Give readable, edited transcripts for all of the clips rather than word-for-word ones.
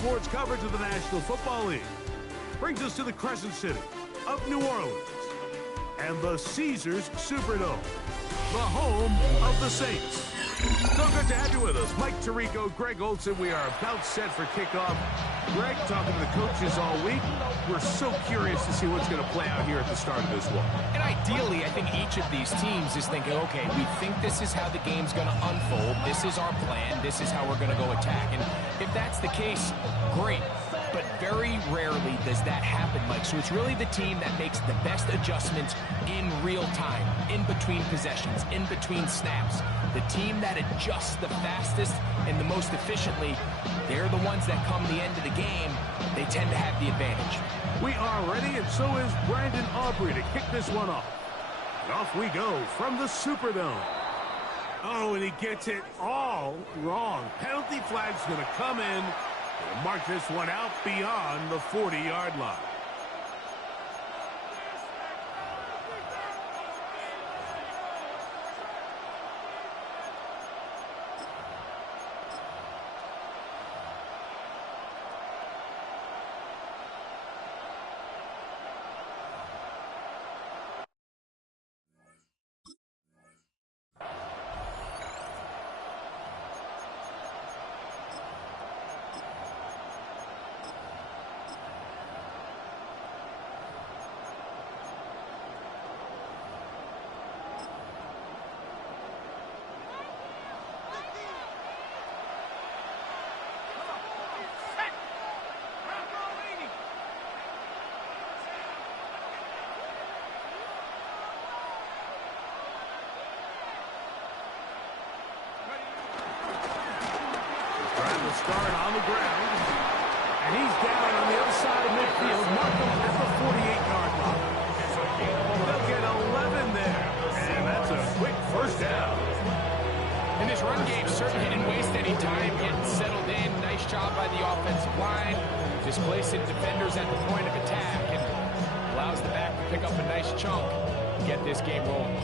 sports coverage of the National Football League brings us to the Crescent City of New Orleans and the Caesars Superdome, the home of the Saints. So good to have you with us. Mike Tirico, Greg Olson. We are about set for kickoff. Greg, talking to the coaches all week. We're so curious to see what's going to play out here at the start of this one. And ideally, I think each of these teams is thinking, okay, we think this is how the game's going to unfold. This is our plan. This is how we're going to go attack. And if that's the case, great. But very rarely does that happen, Mike. So it's really the team that makes the best adjustments in real time, in between possessions, in between snaps. The team that adjusts the fastest and the most efficiently, they're the ones that come the end of the game. They tend to have the advantage. We are ready, and so is Brandon Aubrey to kick this one off. And off we go from the Superdome. Oh, and he gets it all wrong. Penalty flag's going to come in. We'll mark this one out beyond the 40-yard line. Start on the ground, and he's down on the other side of midfield. Mark him at the 48-yard line. They'll get 11 there, and that's a quick first down. And this run game certainly didn't waste any time getting settled in. Nice job by the offensive line, displacing defenders at the point of attack, and allows the back to pick up a nice chunk and get this game rolling.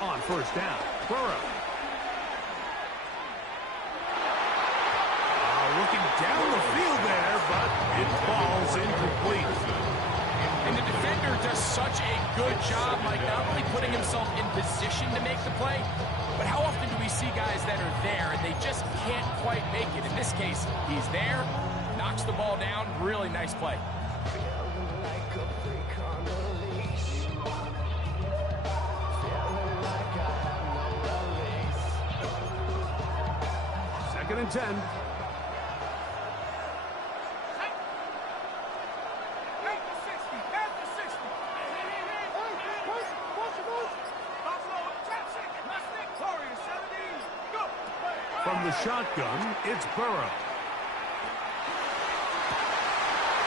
On first down, Burrow. Looking down the field there, but it falls incomplete. And the defender does such a good job, Mike, not only putting himself in position to make the play, but how often do we see guys that are there and they just can't quite make it? In this case, he's there, knocks the ball down, really nice play. Second and 10. From the shotgun, it's Burrow.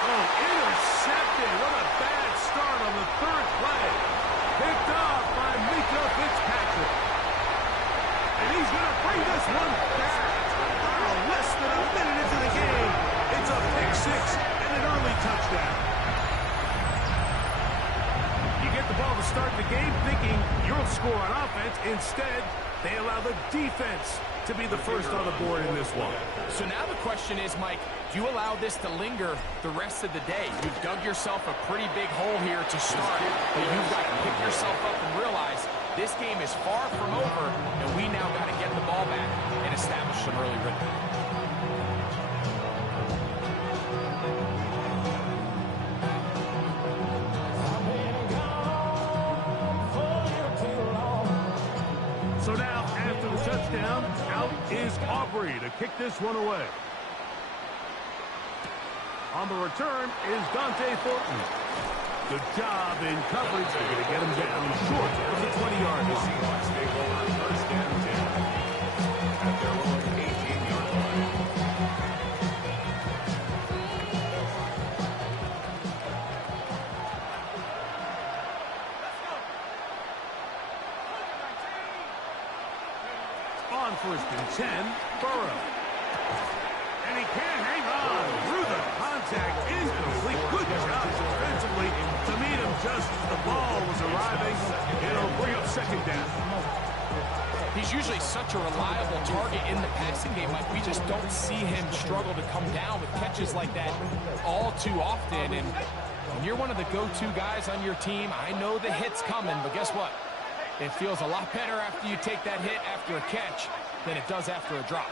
Oh, intercepted. What a bad start on the third play. Picked off by Mika Fitzpatrick. And he's going to bring this one back. Less than a minute into the game, it's a pick six and an early touchdown. You get the ball to start the game thinking you'll score on offense. Instead, they allow the defense to be the first on the board in this one. So now the question is, Mike, do you allow this to linger the rest of the day? You've dug yourself a pretty big hole here to start, but you've got to pick yourself up and realize this game is far from over, and we now got to get the ball back and establish some early rhythm. So now, after the touchdown, out is Aubrey to kick this one away. On the return is Dante Thornton. Good job in coverage. They're going to get him down short of the 20-yard line. They go on first down 10 at their own 18-yard line. On 1st and 10, Burrow. And he can't hang on through the contact. Incomplete. Good job defensively to meet him just as the ball was arriving. It'll bring up 2nd down. He's usually such a reliable target in the passing game. Like, we just don't see him struggle to come down with catches like that all too often. And when you're one of the go-to guys on your team, I know the hit's coming, but guess what? It feels a lot better after you take that hit after a catch than it does after a drop.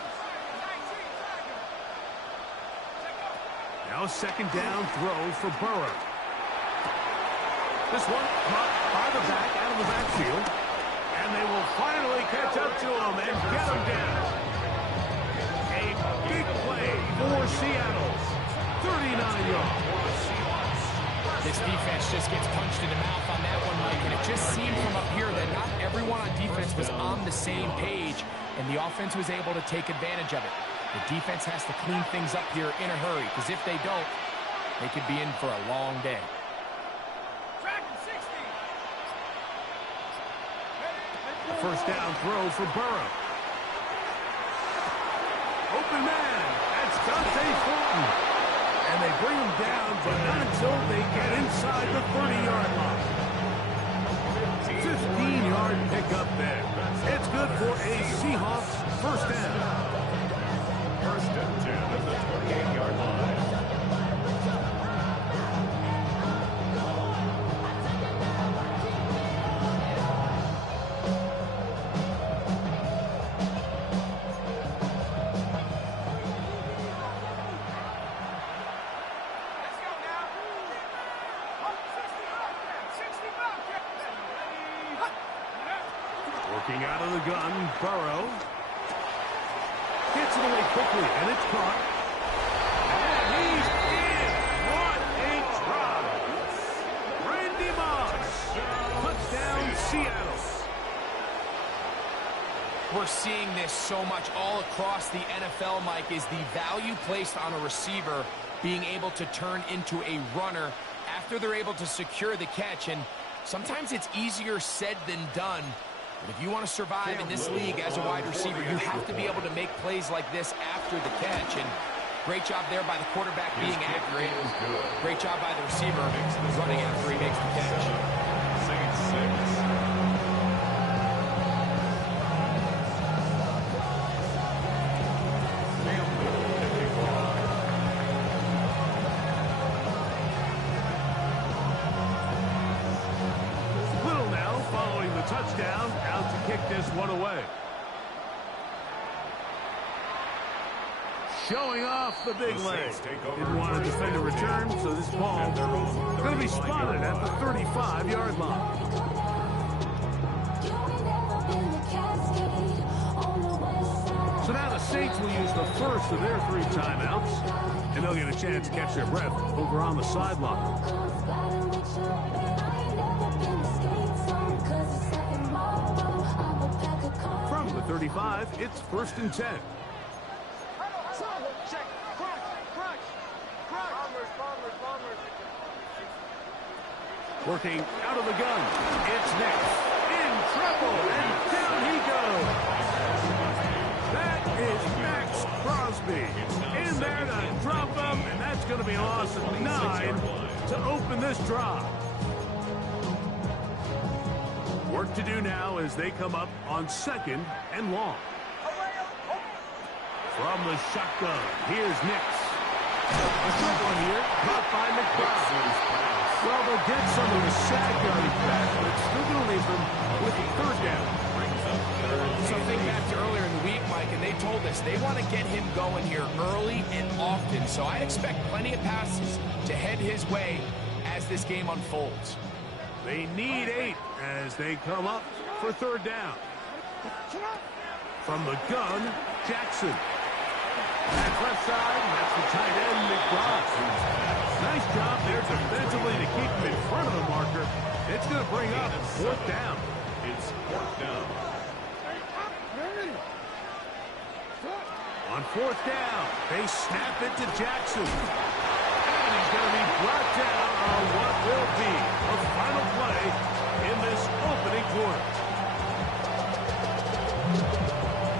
Now 2nd down throw for Burrow. This one caught by the back out of the backfield. And they will finally catch up to him and get him down. A big play for Seattle. 39 yards. This defense just gets punched in the mouth on that one, Mike, and it just seemed from up here that not everyone on defense was on the same page, and the offense was able to take advantage of it. The defense has to clean things up here in a hurry, because if they don't, they could be in for a long day. A 1st down throw for Burrow. Open man. That's Dante Fulton. And they bring him down, but not until they get inside the 30-yard line. 15-yard pickup there. It's good for a Seahawks 1st down. 1st and 10 at the 28-yard line. Working out of the gun, Burrow. Gets it away quickly, and it's caught. And he's in! What a drive! Randy Moss. Touchdown, Seattle. We're seeing this so much all across the NFL, Mike, is the value placed on a receiver being able to turn into a runner after they're able to secure the catch. And sometimes it's easier said than done. But if you want to survive in this league as a wide receiver, you have to be able to make plays like this after the catch. And great job there by the quarterback being accurate. Great job by the receiver running after he makes the catch. Touchdown, out to kick this one away. Showing off the big leg. Didn't want to defend a return, so this ball going to be spotted at the 35-yard line. So now the Saints will use the first of their 3 timeouts, and they'll get a chance to catch their breath over on the sideline. From the 35, it's 1st and 10. Working out of the gun. It's Nick. In trouble, and down he goes. That is Max Crosby. In there to drop him, and that's going to be a loss of 9 to open this drive. Work to do now as they come up on 2nd and long. From the shotgun, here's Nix. A short one here, caught by McBride. Well, they'll get some of the sack yardage back, but it's still going to leave them with a 3rd down. So think back to earlier in the week, Mike, and they told us they want to get him going here early and often. So I expect plenty of passes to head his way as this game unfolds. They need 8 as they come up for 3rd down. From the gun, Jackson. That's left side, that's the tight end, McBride. Nice job there defensively to keep him in front of the marker. It's going to bring up 4th down. It's 4th down. On 4th down, they snap it to Jackson. And he's going to be brought down on what will be a final play in this opening quarter.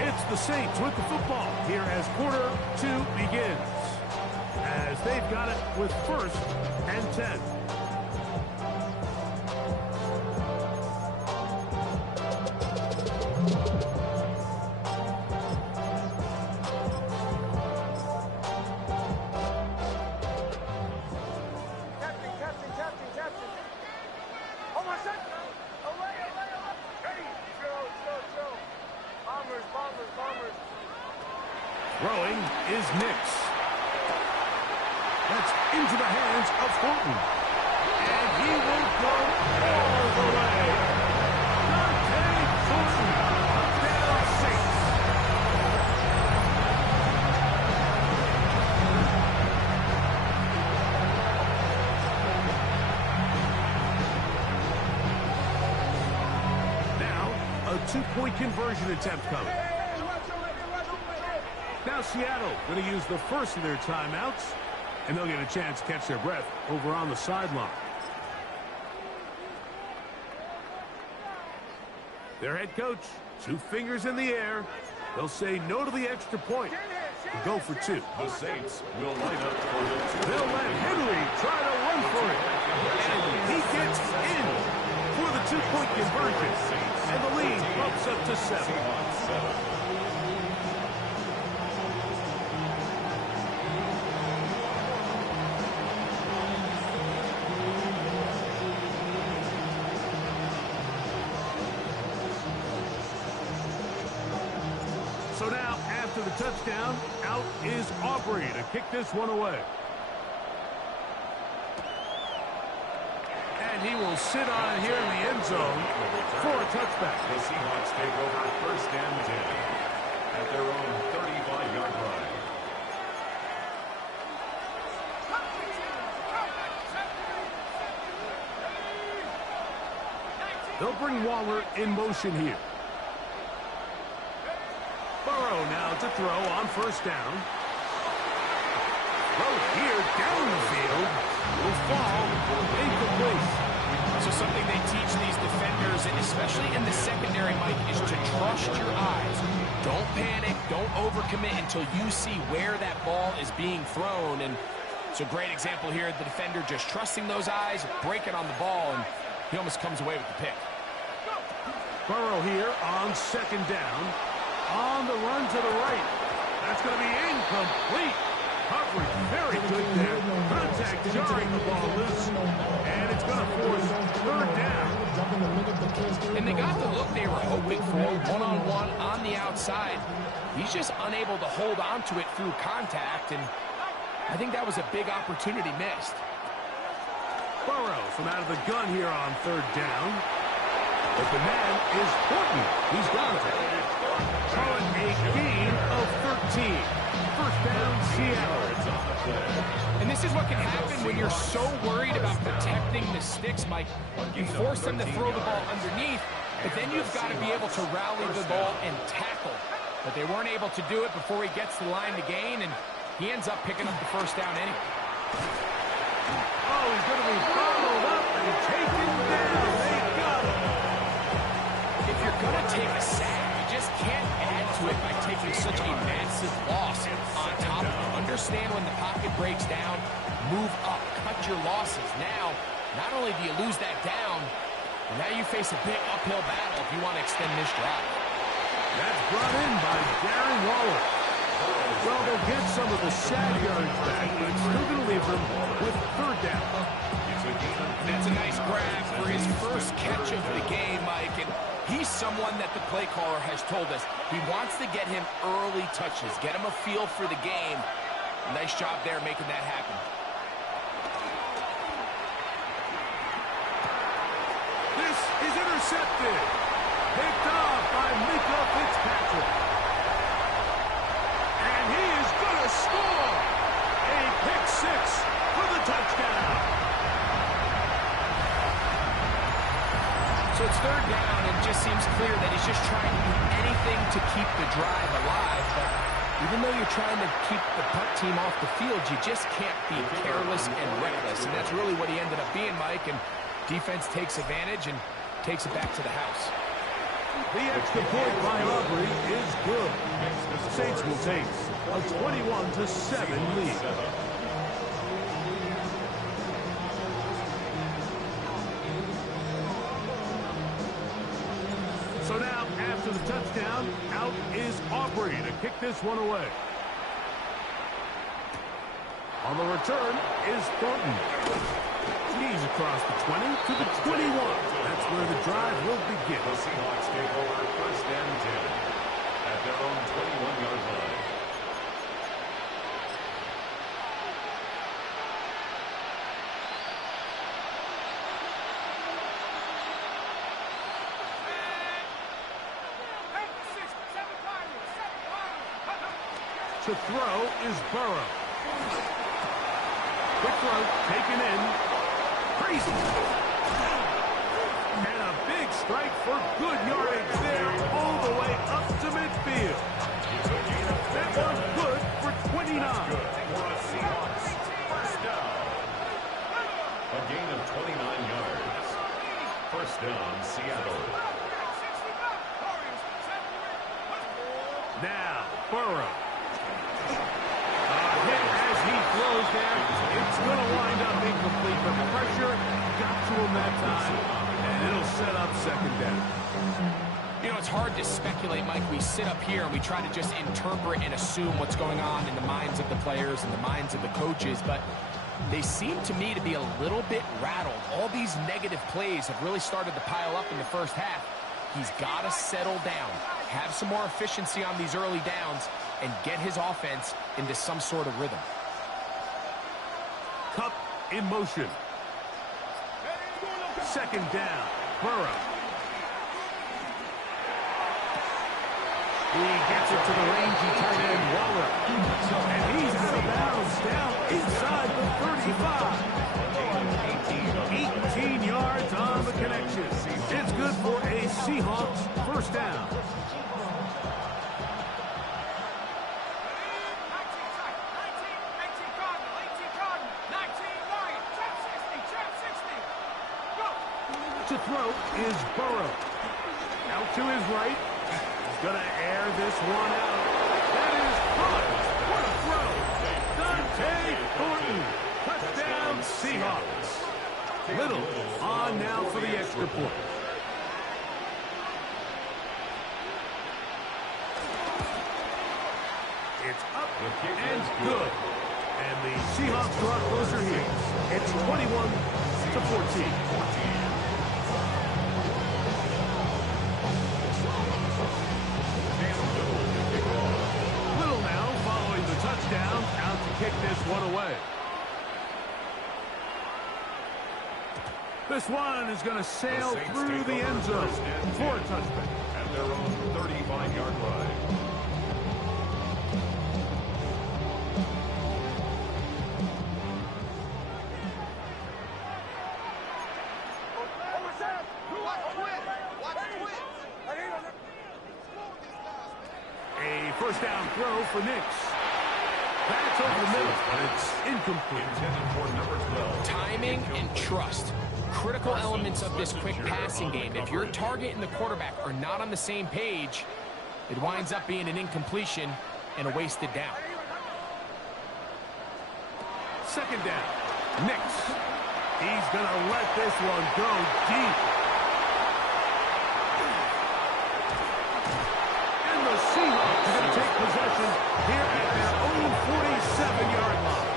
It's the Saints with the football here as quarter 2 begins. As they've got it with 1st and 10. Throwing is Nix. That's into the hands of Thornton. And he will go all the way. Thornton, touchdown Saints. Now, a 2-point conversion attempt coming. Now Seattle going to use the first of their timeouts, and they'll get a chance to catch their breath over on the sideline. Their head coach, 2 fingers in the air. They'll say no to the extra point and go for 2. The Saints will line up for the 2. They'll let Henry try to run for it. And he gets in for the 2-point conversion. And the lead bumps up to 7. So now, after the touchdown, out is Aubrey to kick this one away. And he will sit on here in the end zone for a touchback. The Seahawks take over 1st and 10 at their own 35-yard line. They'll bring Waller in motion here. Burrow now to throw on 1st down. Throw here down the field. Will fall incomplete. So something they teach these defenders, and especially in the secondary, Mike, is to trust your eyes. Don't panic. Don't overcommit until you see where that ball is being thrown. And it's a great example here. The defender just trusting those eyes, breaking on the ball, and he almost comes away with the pick. Burrow here on 2nd down. On the run to the right. That's going to be incomplete. Coverage very good there. Contact jarring the ball loose. And it's going to force 3rd down. And they got the look they were hoping for, one-on-one on the outside. He's just unable to hold on to it through contact, and I think that was a big opportunity missed. Burrow from out of the gun here on 3rd down. But the man is Thornton. He's got it. Call it a gain of 13. 1st down, Seattle. And this is what can happen when you're so worried about protecting the sticks, Mike. You force them to throw the ball underneath, but then you've got to be able to rally the ball and tackle. But they weren't able to do it before he gets the line to gain, and he ends up picking up the 1st down anyway. Oh, he's going to be followed up and taken down. They got him. If you're going to take a sack, you just can't add to it by taking such a massive loss on top of it. Understand when the pocket breaks down, move up, cut your losses. Now, not only do you lose that down, but now you face a big uphill battle if you want to extend this drive. That's brought in by Darren Waller. Well, they'll get some of the sack yards back, but it's still going to leave them with 3rd down. That's a nice grab for his first catch of the game, Mike. And he's someone that the play caller has told us he wants to get him early touches, get him a feel for the game. Nice job there making that happen. This is intercepted. Picked off by Mika Fitzpatrick. And he is going to score. A pick 6 for the touchdown. So it's 3rd down, and it just seems clear that he's just trying to do anything to keep the drive alive. But even though you're trying to keep the punt team off the field, you just can't be careless and reckless. And that's really what he ended up being, Mike. And defense takes advantage and takes it back to the house. The extra point by Aubrey is good. Saints will take a 21-7 lead. So now, after the touchdown, out is Aubrey to kick this one away. On the return is Thornton. He's across the 20 to the 21. That's where the drive will begin. The Seahawks take over first and 10 at their own 21-yard line. To throw is Burrow. Quick throw, taken in. Crazy. And a big strike for good yardage there all the way up to midfield. That was good for 29. Good for the Seahawks. First down. A gain of 29 yards. First down, Seattle. Now, Burrow. As he throws there, it's going to wind up incomplete. The pressure got to him that time, and it'll set up second down. You know, it's hard to speculate, Mike. We sit up here and we try to just interpret and assume what's going on in the minds of the players and the minds of the coaches, but they seem to me to be a little bit rattled. All these negative plays have really started to pile up in the first half. He's got to settle down, have some more efficiency on these early downs, and get his offense into some sort of rhythm. Cup in motion. Second down, Burrow. He gets it to the rangy tight end, Waller. And he's out of bounds, down inside the 35. 18 yards on the connection. It's good for a Seahawks first down. To throw is Burrow. Out to his right. He's going to air this one out. That is caught. What a throw. Dante Thornton. Touchdown, Seahawks. Little on now for the extra point. It's up and good. And the Seahawks draw closer here. It's 21-14. Touchdown, out to kick this one away. This one is going to sail through the end zone for a touchback. At their own 35-yard line. A first down throw for Nix. That's over the middle, but it's incomplete. Intended for number 12. Timing and trust. Critical elements of this quick passing game. If your target and the quarterback are not on the same page, it winds up being an incompletion and a wasted down. Second down. Nix. He's going to let this one go deep. And the Seahawks are going to take possession here at their own 47-yard line.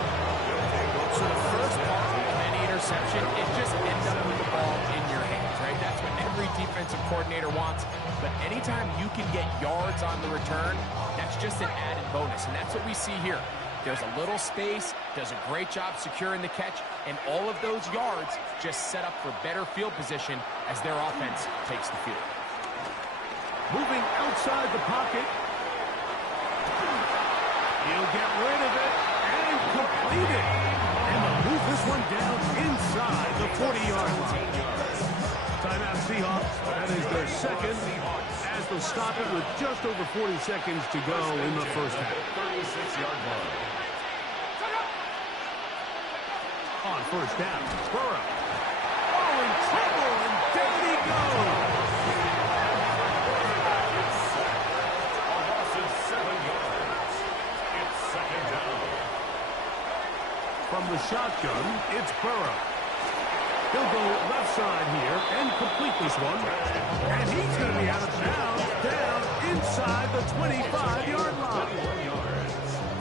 So the first part of any interception, it just ends up with the ball in your hands, right? That's what every defensive coordinator wants. But anytime you can get yards on the return, that's just an added bonus. And that's what we see here. There's a little space, does a great job securing the catch, and all of those yards just set up for better field position as their offense takes the field. Moving outside the pocket. He'll get rid of it and complete it. And they'll move this one down inside the 40-yard line. Timeout Seahawks. That is their second, as they'll stop it with just over 40 seconds to go in the first half. 36-yard line. On first down, Burrow. Oh, in trouble, and down he goes. A loss of 7 yards. the shotgun. It's Burrow. He'll go left side here and complete this one. And he's going to be out of bounds down inside the 25-yard line.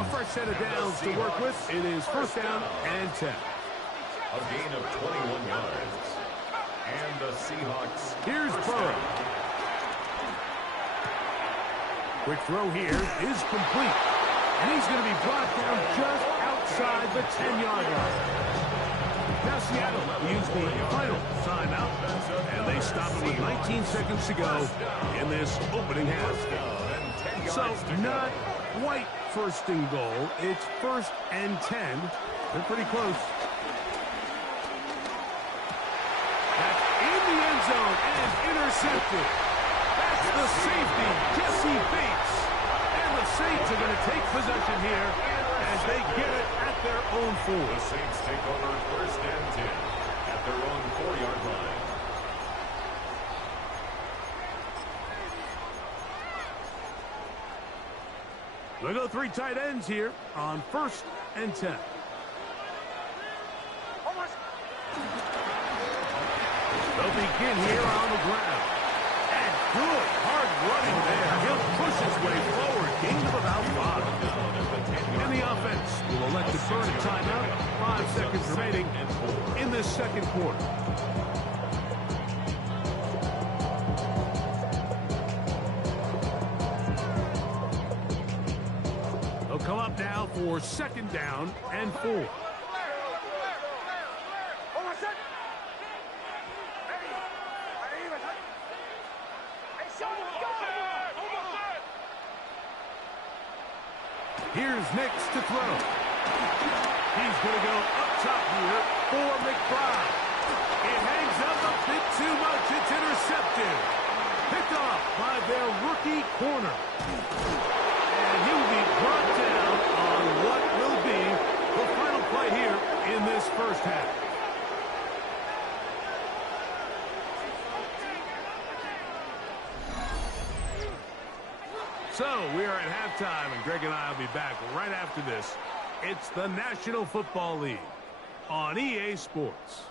A fresh set of downs to work with. It is first down and 10. A gain of 21 yards. And the Seahawks. Here's Burrow. Quick throw here is complete. And he's going to be brought down just outside the 10-yard line. Now Seattle will use the final timeout. And they stop it with 19 seconds to go in this opening half. So not quite first and goal. It's first and 10. They're pretty close. That's in the end zone and intercepted. That's the safety, Jesse Bates. And the Saints are going to take possession here as they get it at their own 4. The Saints take over first and 10 at their own 4-yard line. They'll go 3 tight ends here on first and 10. They'll begin here on the ground. And good, hard running there. He'll push his way forward. Gain of about 5. And the offense will elect to burn a timeout. 5 seconds remaining in this second quarter. They'll come up now for second down and 4. Here's Nix to throw. He's going to go up top here for McBride. It hangs up a bit too much. It's intercepted. Picked off by their rookie corner. And he will be brought down on what will be the final play here in this first half. So, we are at halftime, and Greg and I will be back right after this. It's the National Football League on EA Sports.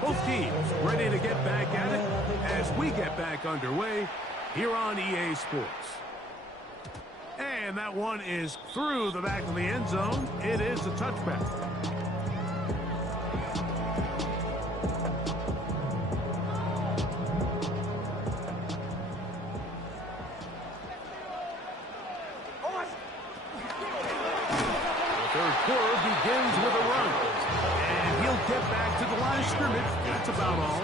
Both teams ready to get back at it as we get back underway here on EA Sports. And that one is through the back of the end zone. It is a touchback. The third quarter begins with a run. And he'll get back to the line of scrimmage. That's about all.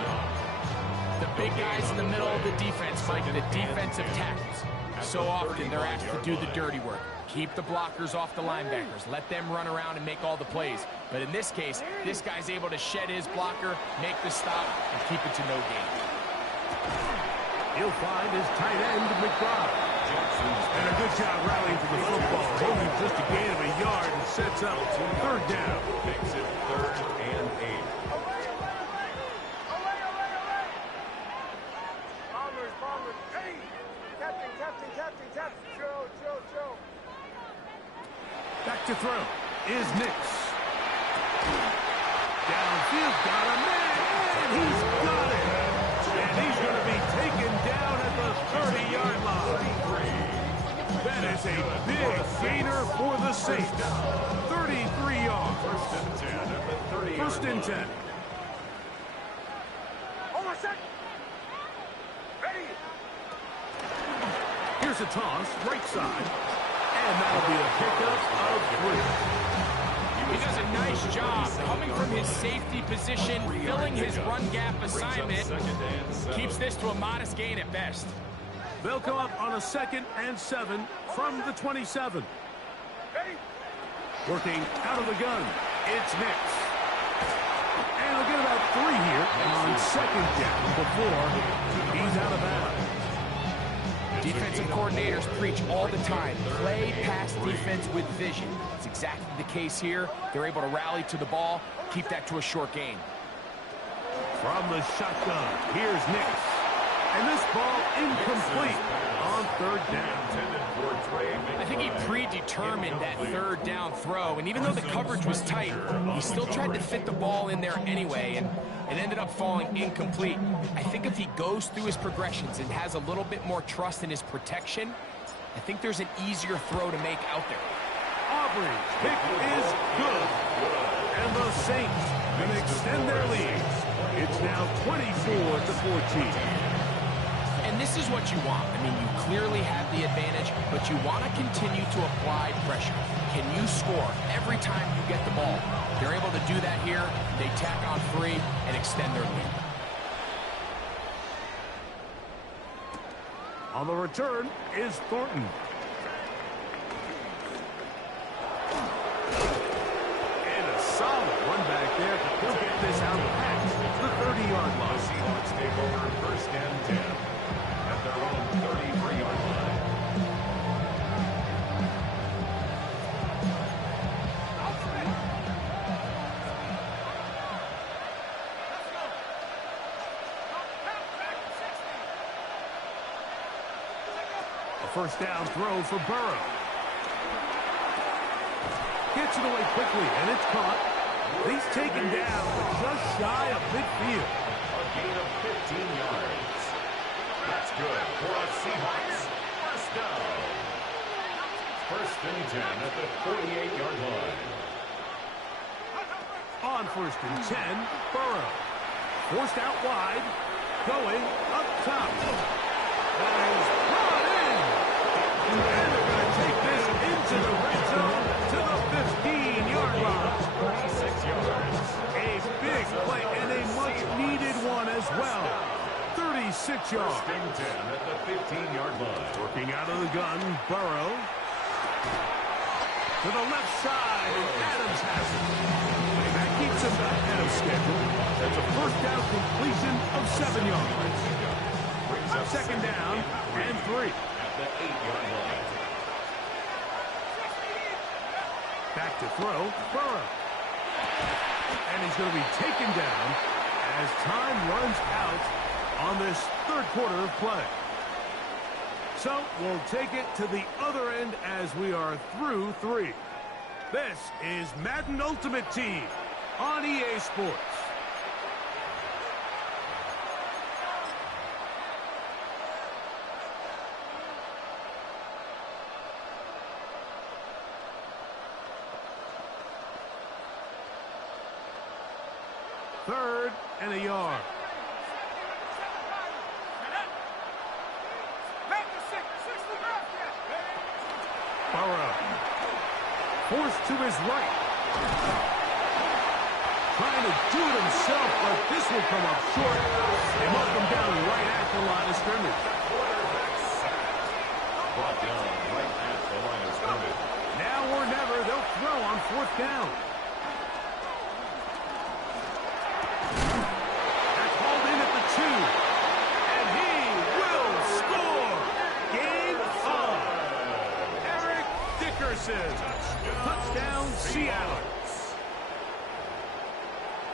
The big guys in the middle of the defense, Mike, the defensive tackles. So often they're asked to do the dirty work. Keep the blockers off the linebackers. Let them run around and make all the plays. But in this case, this guy's able to shed his blocker, make the stop, and keep it to no gain. He'll find his tight end, McBride. And a good job rallying to the football. Only just a gain of a yard and sets up third down. Makes it 3rd and 8. Back to throw is Nix. Downfield, got a man, and he's got it. And he's going to be taken down at the 30-yard line. That is a big gainer for the Saints. 33 yards. First and 10. Here's a toss, right side. And that'll be a pickup of 3. He does a nice job coming from his safety position, filling his run gap assignment. Keeps this to a modest gain at best. They'll come up on a 2nd and 7 from the 27. Working out of the gun, it's Nix. And he'll get about 3 here on second down before he's out of bounds. Defensive coordinators preach all the time, play pass defense with vision. It's exactly the case here. They're able to rally to the ball, keep that to a short gain. From the shotgun, here's Nix. And this ball incomplete on third down. I think he predetermined that third down throw, and even though the coverage was tight, he still tried to fit the ball in there anyway, and it ended up falling incomplete. I think if he goes through his progressions and has a little bit more trust in his protection, I think there's an easier throw to make out there. Aubrey's kick is good. And the Saints can extend their lead. It's now 24-14. And this is what you want. I mean, you clearly have the advantage, but you want to continue to apply pressure. Can you score every time you get the ball? They're able to do that here. They tack on 3 and extend their lead. On the return is Thornton. And a solid run back there. He'll get this out past the 30-yard line. The Seahawks take over first and 10 at their own 33-yard line. A first down throw for Burrow. Gets it away quickly, and it's caught. He's taken down, but just shy of midfield. A gain of 15 yards. That's good for a Seahawks first down. First and 10 at the 48-yard line. On first and 10, Burrow. Forced out wide. Going up top. That is brought in. And they're going to take this into the red zone to the 15-yard line. 46 yards. A big play and a much-needed one as well. 36 yards. First and 10 at the 15-yard line. Working out of the gun, Burrow. To the left side, and Adams has it. And that keeps him ahead of schedule. That's a first down completion of 7 yards. Second down and 3. At the 8-yard line. Back to throw, Burrow. And he's going to be taken down as time runs out on this third quarter of play. So we'll take it to the other end as we are through 3. This is Madden Ultimate Team on EA Sports. Third and a yard. Burrow. Forced to his right. Trying to do it himself, but this will come up short. They mark him down right at the line of scrimmage. Brought down right at the line of scrimmage. Now or never, they'll throw on fourth down. That's hauled in at the 2. And he will score. Game on. Eric Dickerson. Touchdown, Seattle.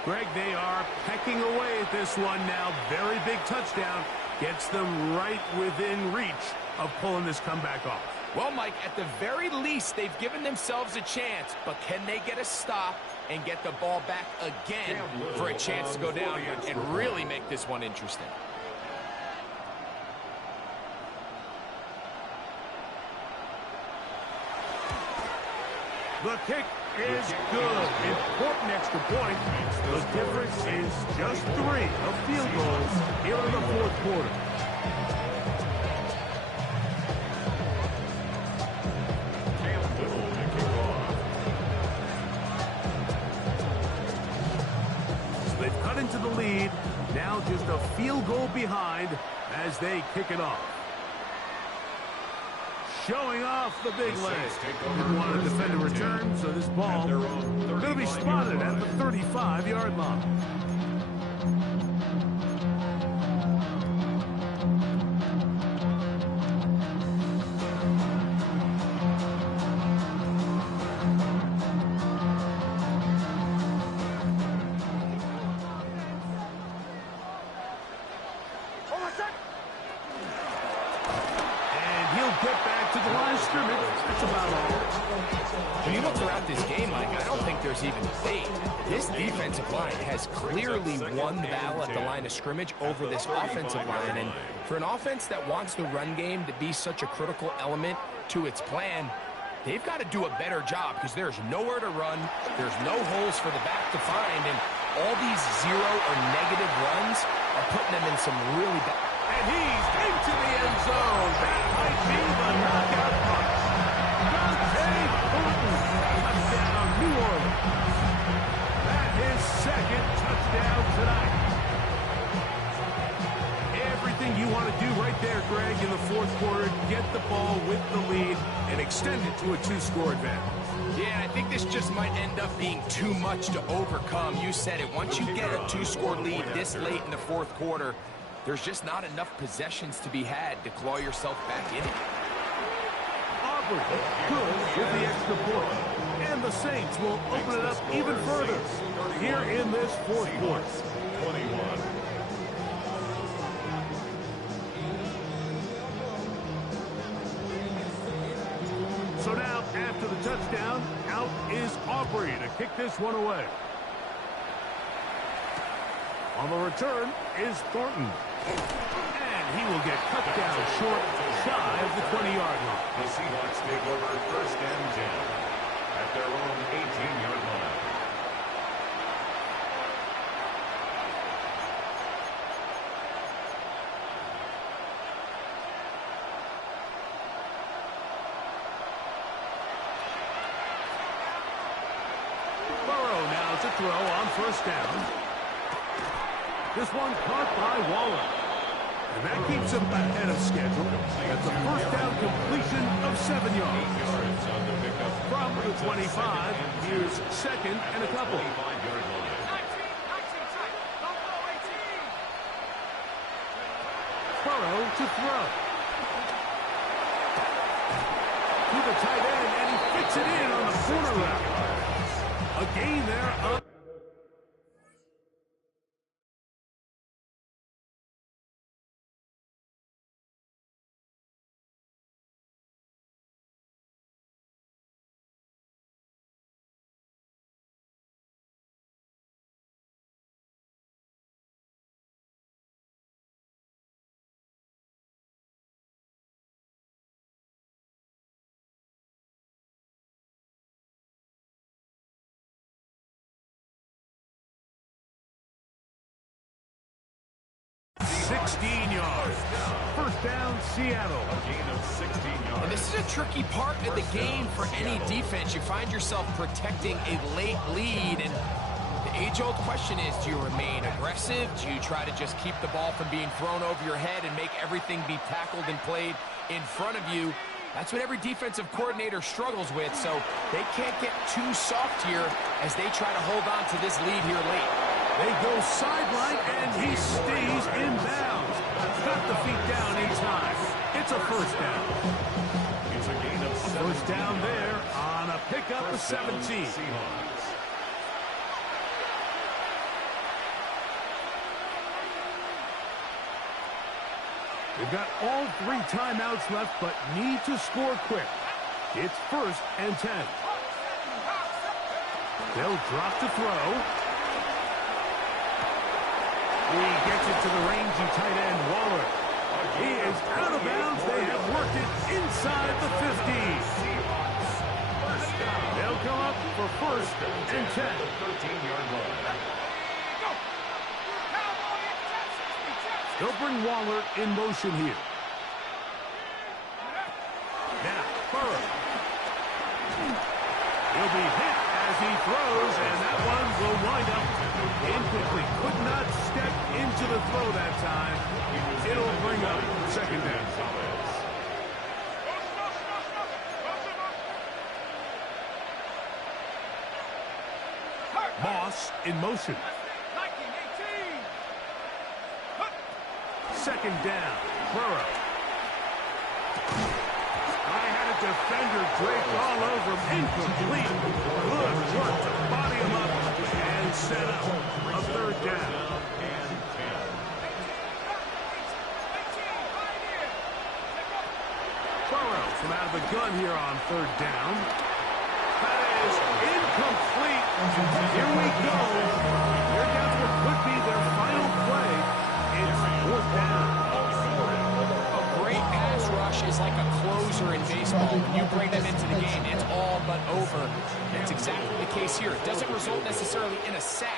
Greg, they are pecking away at this one now. Very big touchdown. Gets them right within reach of pulling this comeback off. Well, Mike, at the very least, they've given themselves a chance, but can they get a stop and get the ball back again for a chance to go down and really make this one interesting? The kick is good. Important extra point. The difference is just 3 of field goals here in the fourth quarter. So they've cut into the lead. Now just a field goal behind as they kick it off. showing off the big leg. Didn't want to defend a return, so this ball going to be spotted at the 35-yard line. That's about all. When you look throughout this game, Mike, I don't think there's even debate. This defensive line has clearly won the battle at the line of scrimmage over this offensive line. And for an offense that wants the run game to be such a critical element to its plan, they've got to do a better job because there's nowhere to run. There's no holes for the back to find. And all these zero or negative runs are putting them in some really bad... And he's into the end zone. That might be the knockout punch. Touchdown, New Orleans. That's his second touchdown tonight. Everything you want to do right there, Greg, in the fourth quarter, get the ball with the lead and extend it to a two-score advantage. Yeah, I think this just might end up being too much to overcome. You said it. Once you get a two-score lead this late in the fourth quarter, there's just not enough possessions to be had to claw yourself back in it. Aubrey good with the extra point. And the Saints will open it up even further here in this fourth quarter. 21. So now, after the touchdown, out is Aubrey to kick this one away. On the return is Thornton. And he will get cut down short, shy of the 20-yard line. The Seahawks take over first and 10 at their own 18-yard line. Burrow now to throw on first down. This one caught by Waller. And that keeps him ahead of schedule. That's a first down completion of 7 yards. From the 25, here's second and a couple. Burrow to throw. To the tight end, and he fits it in on the corner route. A gain there of... yards. First down, Seattle. A gain of 16 yards. And this is a tricky part of the game for any defense. You find yourself protecting a late lead, and the age-old question is, do you remain aggressive? Do you try to just keep the ball from being thrown over your head and make everything be tackled and played in front of you? That's what every defensive coordinator struggles with, so they can't get too soft here as they try to hold on to this lead here late. They go sideline, and he stays in bounds. Got the feet down in time. It's a first down. It's a gain of 17. First down there on a pickup of 17. They've got all 3 timeouts left, but need to score quick. It's first and 10. They'll drop to throw. He gets it to the rangy tight end, Waller. He is out of bounds. They have worked it inside the 50. They'll come up for first and 10. 13-yard line. They'll bring Waller in motion here. Now, Burrow. He'll be hit as he throws, and that one will wind up incomplete. Could not step into the throw that time. It'll bring up second down. Moss in motion. Second down. Burrow. I had a defender draped all over him. Incomplete. Good work to body him up and set up a third down. Burrow from out of the gun here on third down. That is incomplete. Here we go. Here comes what could be their final play. It's fourth down. A great pass rush is like a closer in baseball. When you bring them into the game, it's all but over. That's exactly the case here. It doesn't result necessarily in a sack,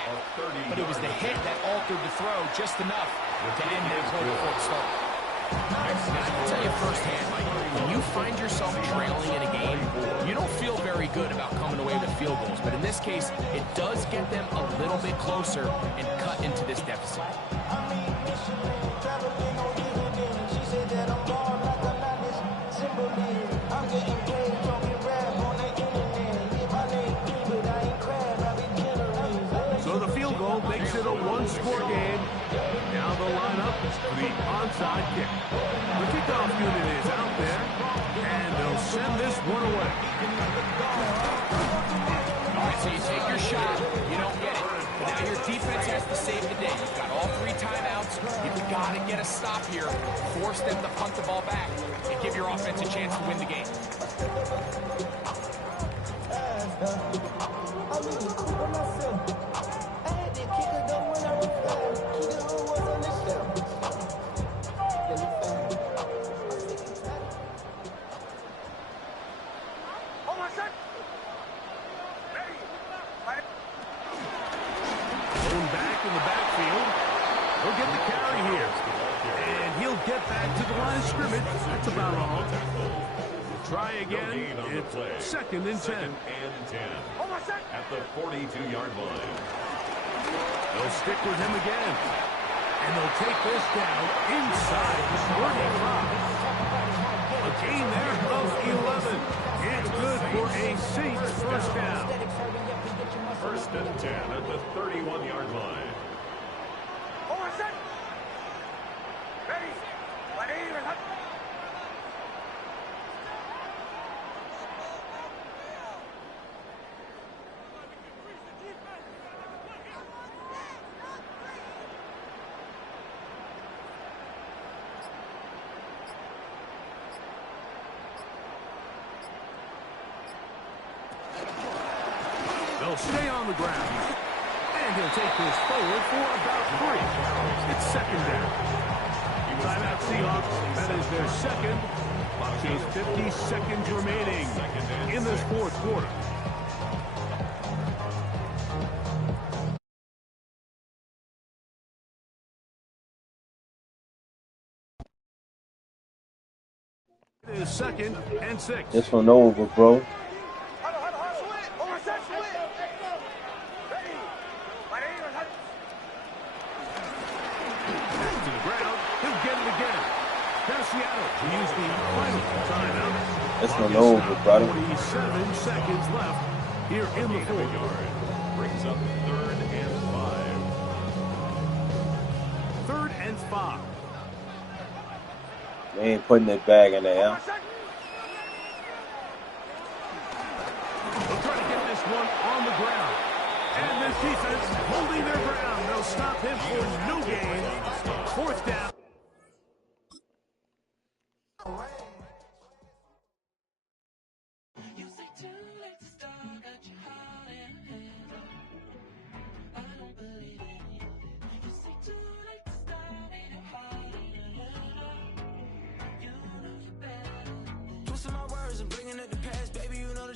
but it was the hit that altered the throw just enough to end their play before it started. I can tell you firsthand, Mike, when you find yourself trailing in a game, you don't feel very good about coming away with field goals. But in this case, it does get them a little bit closer and cut into this deficit. So the field goal makes it a one-score game. Now the lineup for the onside kick. The kickoff unit is out there, and they'll send this one away. All right, so you take your shot, you don't get it. But now your defense has to save the day. You've got all 3 timeouts. You've got to get a stop here, force them to punt the ball back, and give your offense a chance to win the game. Going back in the backfield. He'll get the carry here. And he'll get back to the line of scrimmage. That's about all. Try again. It's second and 10. At the 42-yard line. They'll stick with him again. And they'll take this down inside the 45. A gain there of 11. It's good for a Saints first down. First and 10 at the 31-yard line. They'll stay on the ground. And he'll take this forward for about 3. It's second down. Timeout Seahawks. That is their second. Clock shows 50 seconds remaining in this fourth quarter. It is second and 6. This one over, bro. Use the final timeout. This one over, brother. 47 seconds left here in the fourth. Brings up 3rd and 5. 3rd and 5. They ain't putting that bag in there. They'll try to get this one on the ground. And this defense holding their ground. They'll stop him for no gain. 4th down.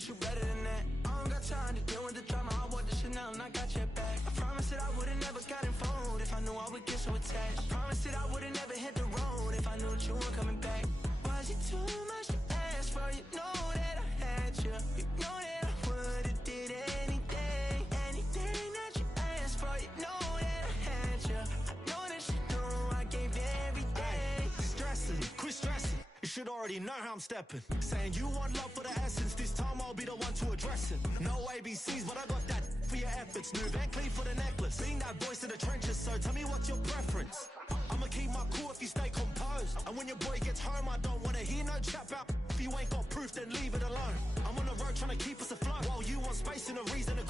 You better than that. I don't got time to deal with the drama. I want the shit now and I got your back. I promise that I would've never gotten phoned if I knew I would get so attached. I promise that I would've never hit the road if I knew that you weren't coming back. Was it too much to ask for? You know that I had you. You know that I would've did anything. Anything that you asked for. You know that I had you. I know that you know I gave you everything. Stressing, quit stressing. You should already know how I'm stepping. Saying you want love for the essence. This time I'll be the one to address it. No ABCs, but I got that for your efforts. New Van Cleef for the necklace. Being that voice in the trenches, so tell me what's your preference. I'ma keep my cool if you stay composed. And when your boy gets home, I don't wanna hear no chat about. If you ain't got proof, then leave it alone. I'm on the road trying to keep us afloat, while you want space and a reason to grow.